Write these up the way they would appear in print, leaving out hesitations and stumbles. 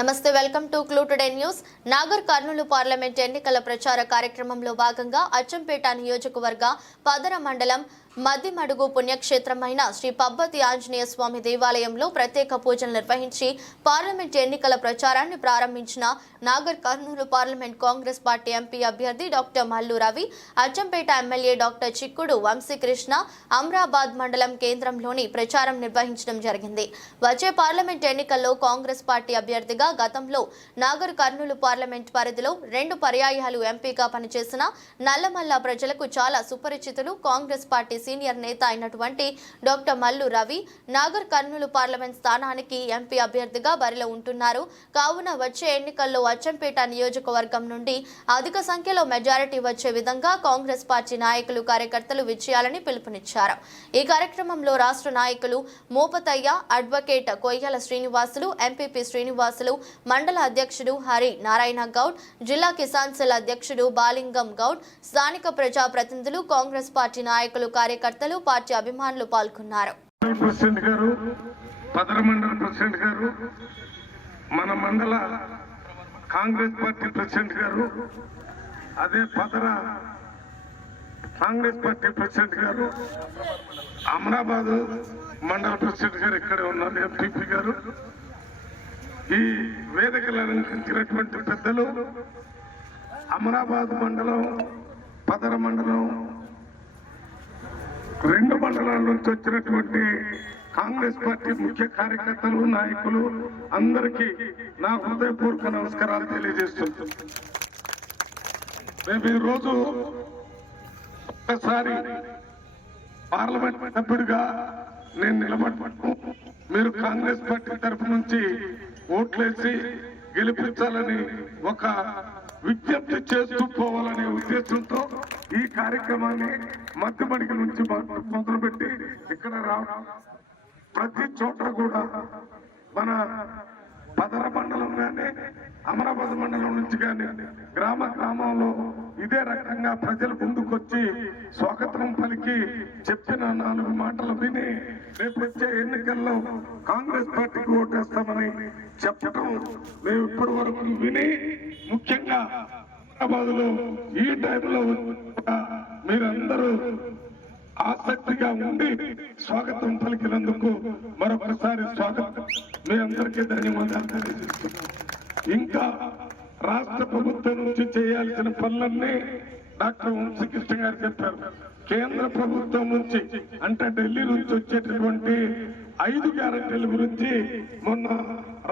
నమస్తే, welcome to clue today news. Nagar Kurnool parliament ఎన్నికల ప్రచార కార్యక్రమంలో భాగంగా అచ్చంపేట నియోజకవర్గ పదర మండలం మద్దిమడుగు పుణ్యక్షేత్రమైన శ్రీ పబ్బతి ఆంజనేయ స్వామి దేవాలయంలో ప్రత్యేక పూజలు నిర్వహించి పార్లమెంట్ ఎన్నికల ప్రచారాన్ని ప్రారంభించిన Nagar Kurnool parliament Congress party MP అభ్యర్థి doctor Mallu Ravi, Achampet MLA doctor Chikkudu Vamshikrishna Amrabad మండలం కేంద్రంలోని ప్రచారం నిర్వహించడం జరిగింది. వచ్చే పార్లమెంట్ ఎన్నికల్లో కాంగ్రెస్ పార్టీ అభ్యర్థిగా గతంలో నాగర్ కర్నూలు పార్లమెంట్ పరిధిలో 2 పర్యాయాలు ఎంపీగా పనిచేసిన నల్లమల్ల ప్రజలకు చాలా సుపరిచితులు కాంగ్రెస్ పార్టీ సీనియర్ నేత అయినటువంటి డాక్టర్ మల్లు రవి నాగర్ కర్నూలు పార్లమెంట్ స్థానానికి ఎంపీ అభ్యర్థిగా బరిలో ఉంటున్నారు. కావున వచ్చే ఎన్నికల్లో అచ్చంపేట నియోజకవర్గం నుండి అధిక సంఖ్యలో మెజారిటీ వచ్చే విధంగా కాంగ్రెస్ పార్టీ నాయకులు కార్యకర్తలు విజయాలని పిలుపునిచ్చారు. ఈ కార్యక్రమంలో రాష్ట్ర నాయకులు మోపతయ్య, అడ్వకేట్ కొయ్యల శ్రీనివాసులు, ఎంపీపీ శ్రీనివాసులు, మండల అధ్యక్షుడు హరి నారాయణ గౌడ్, జిల్లా కిసాన్ సెల్ అధ్యక్షుడు బాలింగం గౌడ్, స్థానిక ప్రజా ప్రతినిధులు, కాంగ్రెస్ పార్టీ నాయకులు, కార్యకర్తలు, పార్టీ అభిమానులు పాల్గొన్నారు. మన మండల కాంగ్రెస్ పార్టీ ప్రెసిడెంట్ గారు, అదే పదర కాంగ్రెస్ పార్టీ ప్రెసిడెంట్ గారు, అమరాబాద్ మండల ప్రెసిడెంట్ గారు ఇక్కడే ఉన్నారు, ఎంపీపీ గారు, ఈ వేదికలు అలంకరించినటువంటి పెద్దలు, అమరాబాద్ మండలం, పదర మండలం, 2 మండలాల నుంచి వచ్చినటువంటి కాంగ్రెస్ పార్టీ ముఖ్య కార్యకర్తలు, నాయకులు అందరికీ నా హృదయపూర్వక నమస్కారాలు తెలియజేస్తున్నాను. రేపు ఈరోజు ఒక్కసారి పార్లమెంట్ సభ్యుడిగా నేను నిలబడ్డాను. మీరు కాంగ్రెస్ పార్టీ తరఫు నుంచి ఓట్లేసి గెలిపించాలని ఒక విజ్ఞప్తి చేస్తూ పోవాలనే ఉద్దేశంతో ఈ కార్యక్రమాన్ని మధ్యమడికి నుంచి మొదలుపెట్టి ఇక్కడ రావడం, ప్రతి చోట కూడా మన పదర మండలం కానీ అమరాబాద్ మండలం నుంచి కానీ గ్రామంలో ఇదే రకంగా ప్రజలు ముందుకొచ్చి స్వాగతం పలికి చెప్పిన 4 మాటలు విని రేపు వచ్చే ఎన్నికల్లో కాంగ్రెస్ పార్టీకి ఓటేస్తామని చెప్పడం మేము ఇప్పటి వరకు విని, ముఖ్యంగా అమరాబాద్ లో ఈ టైంలో మీరందరూ ఆసక్తిగా ఉండి స్వాగతం పలికినందుకు మరొకసారి స్వాగతం, మీ అందరికీ ధన్యవాదాలు తెలియజేస్తున్నాను. ఇంకా రాష్ట్ర ప్రభుత్వం నుంచి చేయాల్సిన పనులన్నీ డాక్టర్ వంశీకృష్ణ గారు చెప్పారు. కేంద్ర ప్రభుత్వం నుంచి అంటే ఢిల్లీ నుంచి వచ్చేటటువంటి 5 గ్యారెంటీల గురించి మొన్న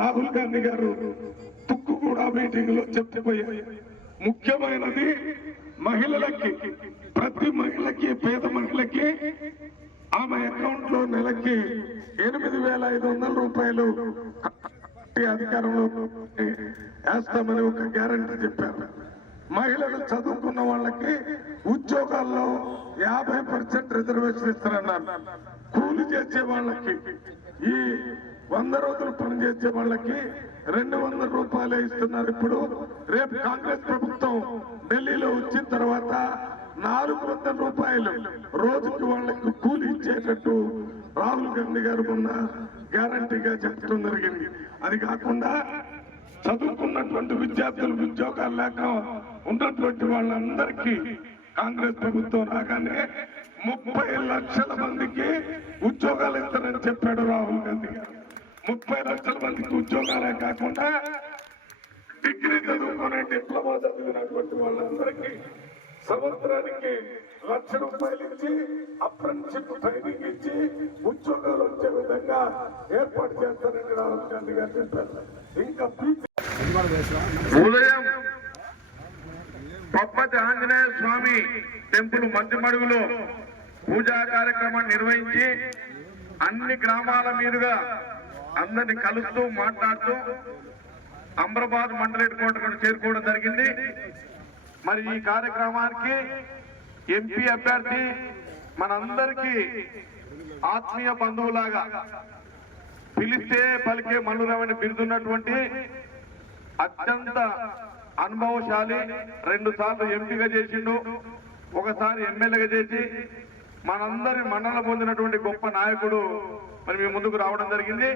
రాహుల్ గాంధీ గారు తుక్కుగూడ మీటింగ్ లో చెప్పిపోయారు. ముఖ్యమైనది మహిళలకి, ప్రతి మహిళకి, పేద మహిళకి ఆమె అకౌంట్ లో నెలకి 8,500 రూపాయలు అధికారంలో వేస్తామని ఒక గ్యారంటీ చెప్పారు. మహిళలు చదువుకున్న వాళ్ళకి ఉద్యోగాల్లో 50% రిజర్వేషన్ ఇస్తారన్నారు. కూలి చేసే వాళ్ళకి, ఈ 100 రోజులు పనిచేసే వాళ్ళకి 200 రూపాయలే ఇస్తున్నారు. ఇప్పుడు రేపు కాంగ్రెస్ ప్రభుత్వం ఢిల్లీలో వచ్చిన తర్వాత 400 రూపాయలు రోజుకి వాళ్ళకి కూలి ఇచ్చేటట్టు రాహుల్ గాంధీ గారు మొన్న గ్యారంటీగా చెప్పడం జరిగింది. అది కాకుండా చదువుకున్నటువంటి విద్యార్థులు ఉద్యోగాలు లేక ఉన్నటువంటి వాళ్ళందరికీ కాంగ్రెస్ ప్రభుత్వం రాగానే 30 లక్షల మందికి ఉద్యోగాలు ఇస్తారని చెప్పాడు రాహుల్ గాంధీ గారు. 30 లక్షల మందికి ఉద్యోగాలే కాకుండా డిగ్రీ చదువుకునే, డిప్లొమా చదివినటువంటి వాళ్ళందరికీ సంవత్సరానికి 1,00,000 రూపాయలు ఇచ్చి అప్రెంటిషిప్ ట్రైనింగ్ ఇచ్చి ఉద్యోగాలు వచ్చే విధంగా ఏర్పాటు చేస్తారని రాహుల్ గాంధీ గారు చెప్పారు. ఇంకా ఉదయం పబ్బతి ఆంజనేయ స్వామి టెంపుల్ మధ్యమడుగులో పూజా కార్యక్రమాన్ని నిర్వహించి అన్ని గ్రామాల మీదుగా అందరిని కలుస్తూ మాట్లాడుతూ అమ్రాబాద్ మండల హెడ్ క్వార్టర్ చేరుకోవడం జరిగింది. మరి ఈ కార్యక్రమానికి ఎంపీ అభ్యర్థి మనందరికీ ఆత్మీయ బంధువులాగా పిలిస్తే పలికే మల్లు రవి బిరుదున్నటువంటి అత్యంత అనుభవశాలి, 2 సార్లు ఎంపీగా చేసిండు, ఒకసారి ఎమ్మెల్యేగా చేసి మనందరి మన్నన పొందినటువంటి గొప్ప నాయకుడు మరి మీ ముందుకు రావడం జరిగింది.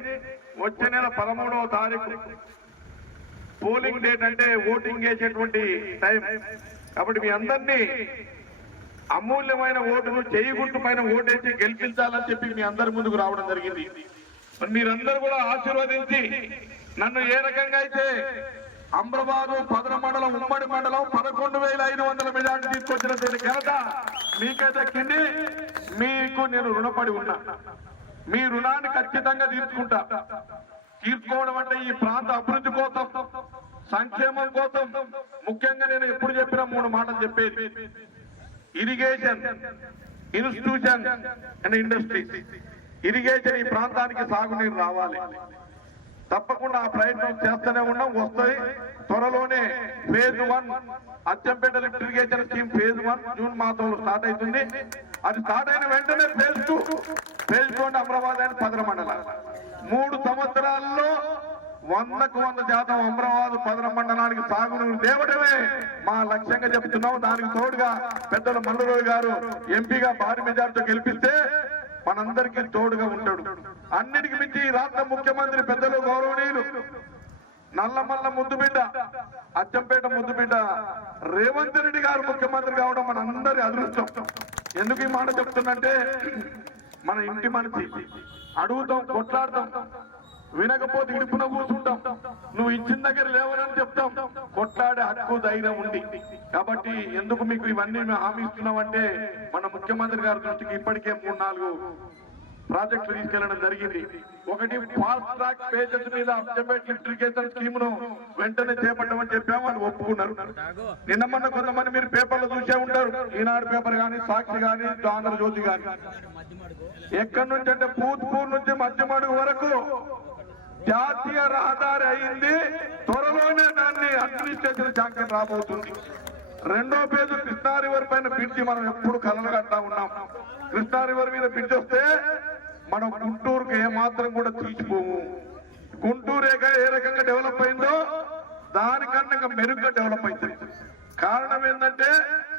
వచ్చే నెల 13వ తారీఖు పోలింగ్ డేట్ అంటే ఓటింగ్ వేసేటువంటి టైం. కాబట్టి మీ అందరినీ అమూల్యమైన ఓటును చేయి గుర్తు పైన ఓటేసి గెలిపించాలని చెప్పి మీ అందరి ముందుకు రావడం జరిగింది. మీరందరూ కూడా ఆశీర్వదించి నన్ను ఏ రకంగా అయితే అమ్రాబాదు పదన మండలం ఉమ్మడి మండలం 11,500 మెజార్టీ తీసుకొచ్చినటువంటి ఘనత మీకైతే దక్కింది. మీకు నేను రుణపడి ఉన్నా. మీ రుణాన్ని ఖచ్చితంగా తీర్చుకోవడం అంటే ఈ ప్రాంత అభివృద్ధి కోసం, సంక్షేమం కోసం ముఖ్యంగా నేను ఎప్పుడు చెప్పిన 3 మాటలు చెప్పేది: irrigation, institution and industries. Irrigation, ఈ ప్రాంతానికి సాగునీరు రావాలి. తప్పకుండా ఆ ప్రయత్నం చేస్తూనే ఉన్నాం. వస్తాయి. త్వరలోనే phase 1 Achampet lift irrigation scheme phase 1 June మాసంలో స్టార్ట్ అవుతుంది. అది స్టార్ట్ అయిన వెంటనే ఫేజ్ 2 అంటే అమరాబాద్ అయిన పదన మండలం 3 సంవత్సరాల్లో 100% అమరాబాద్ పదన మండలానికి సాగునీరు తేవడమే మా లక్ష్యంగా చెప్తున్నాం. దానికి తోడుగా పెద్దలు మల్లురావు గారు ఎంపీగా భారీ మెజార్టీతో గెలిపిస్తే మనందరికీ తోడుగా ఉంటాడు. అన్నిటికీ మించి ఈ రాష్ట్ర ముఖ్యమంత్రి పెద్దలు గౌరవనీయులు నల్లమల్ల ముద్దుబిడ్డ, అచ్చంపేట ముద్దుబిడ్డ రేవంత్ రెడ్డి గారు ముఖ్యమంత్రి కావడం మనందరి అదృష్టం. ఎందుకు ఈ మాట చెప్తున్నంటే, మన ఇంటి మనిషి అడుగుతాం, కొట్లాడతాం, వినకపోతే ఇడుపున కూర్చుంటాం, నువ్వు ఇచ్చిన దగ్గర లేవనని చెప్తాం. కొట్లాడే హక్కు ధైర్యం ఉంది. కాబట్టి ఎందుకు మీకు ఇవన్నీ మేము హామీ ఇస్తున్నామంటే, మన ముఖ్యమంత్రి గారి దృష్టికి ఇప్పటికే 3-4 ప్రాజెక్టులు తీసుకెళ్లడం జరిగింది. ఒకటి ఫాస్ట్ ట్రాక్ పేజెస్ మీద అచ్చంపేట లిఫ్ట్ ఇరిగేషన్ స్కీమ్ ను వెంటనే చేపట్టమని చెప్పాము. అని ఒప్పుకున్నారు. నిన్న మొన్న కొంతమంది మీరు పేపర్లు చూసే ఉంటారు. ఈనాడు పేపర్ గాని, సాక్షి గాని, ఆంధ్రజ్యోతి గాని. ఎక్కడి నుంచి అంటే పూత్పూర్ నుంచి మధ్యమడుగు వరకు జాతీయ రహదారి అయింది. త్వరలోనే దాన్ని అడ్మినిస్ట్రేషన్ శాంక్షన్ రాబోతుంది. 2వ పేజు కృష్ణా రివర్ పైన బ్రిడ్జి మనం ఎప్పుడు కలలు కట్టా ఉన్నాం. కృష్ణా రివర్ మీద బ్రిడ్జ్ వస్తే మనం గుంటూరుకు ఏమాత్రం కూడా తీసిపోము. గుంటూరు ఏ రకంగా డెవలప్ అయిందో దానికన్నా మెరుగ్గా డెవలప్ అవుతుంది. కారణం ఏంటంటే